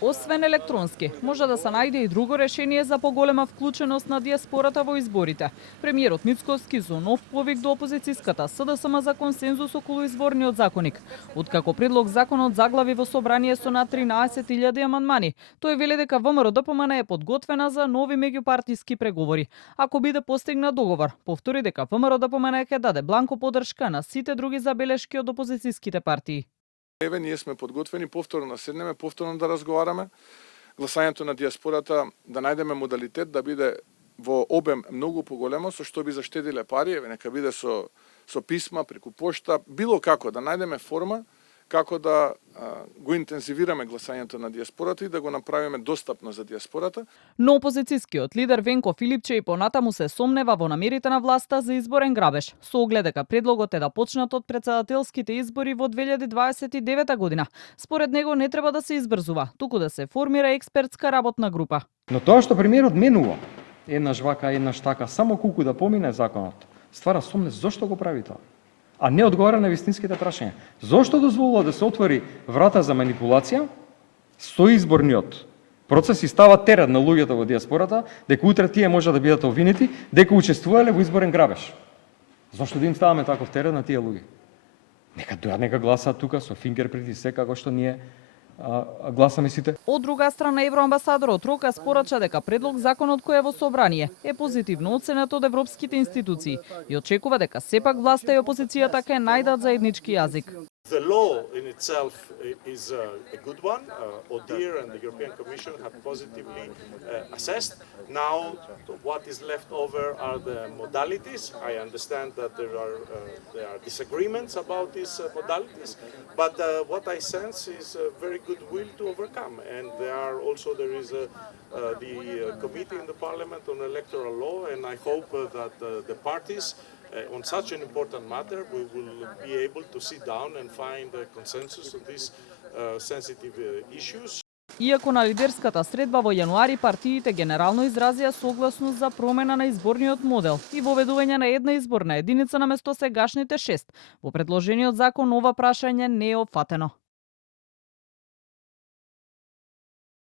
Освен електронски, може да се најде и друго решение за поголема вклученост на диаспората во изборите. Премиерот Мицкоски со нов повик до опозицијската СДСМ за консензус околу изборниот законник. Откако предлог законот заглави во собрание со над 13.000 амандмани, тој вели дека ВМРО-ДПМН е подготвена за нови меѓупартиски преговори. Ако биде постигнат договор, повтори дека ВМРО-ДПМН ќе даде бланко поддршка на сите други забелешки од опозицијските партии. Еве, ние сме подготвени повторно да седнеме, повторно да разговараме. Гласањето на диаспората да најдеме модалитет да биде во обем многу поголемо, со што би заштедиле пари, еве нека биде со писма, преку пошта, било како да најдеме форма како да го интензивираме гласањето на диаспората и да го направиме достапно за диаспората. Но опозицијскиот лидер Венко Филипче и понатаму се сомнева во намерите на власта за изборен грабеж, со оглед дека предлогот е да почнат од претседателските избори во 2029 година. Според него не треба да се избрзува, туку да се формира експертска работна група. Но тоа што премиерот менува, еднаш вака, еднаш така, само колку да помине законот, ствара сомнев зошто го прави тоа, а не одговара на вистинските прашања. Зошто дозволува да се отвори врата за манипулација со изборниот процес и става терет на луѓето во диаспората, дека утре тие може да бидат обвинети дека учествувале во изборен грабеж? Зошто да им ставаме таков терет на тие луѓе? Нека дојдат, нека гласаат тука со фингерпринт и се како што ние гласаме сите. Од друга страна, евроамбасадорот Рока спорача дека предлог законот кој е во собрание е позитивно оценет од европските институции и очекува дека сепак власта и опозицијата ќе најдат заеднички јазик. The law in itself is a good one. ODIHR and the European Commission have positively assessed. Now, what is left over are the modalities. I understand that there are disagreements about these modalities, but what I sense is a very good will to overcome. And there is the committee in the Parliament on electoral law, and I hope that the parties on such an important matter, we will be able to sit down and find a consensus on these sensitive issues. Иако на лидерската средба во јануари партиите генерално изразија согласност за промена на изборниот модел и воведување на една изборна единица наместо сегашните 6, во предложениот закон ова прашање не е опфатено.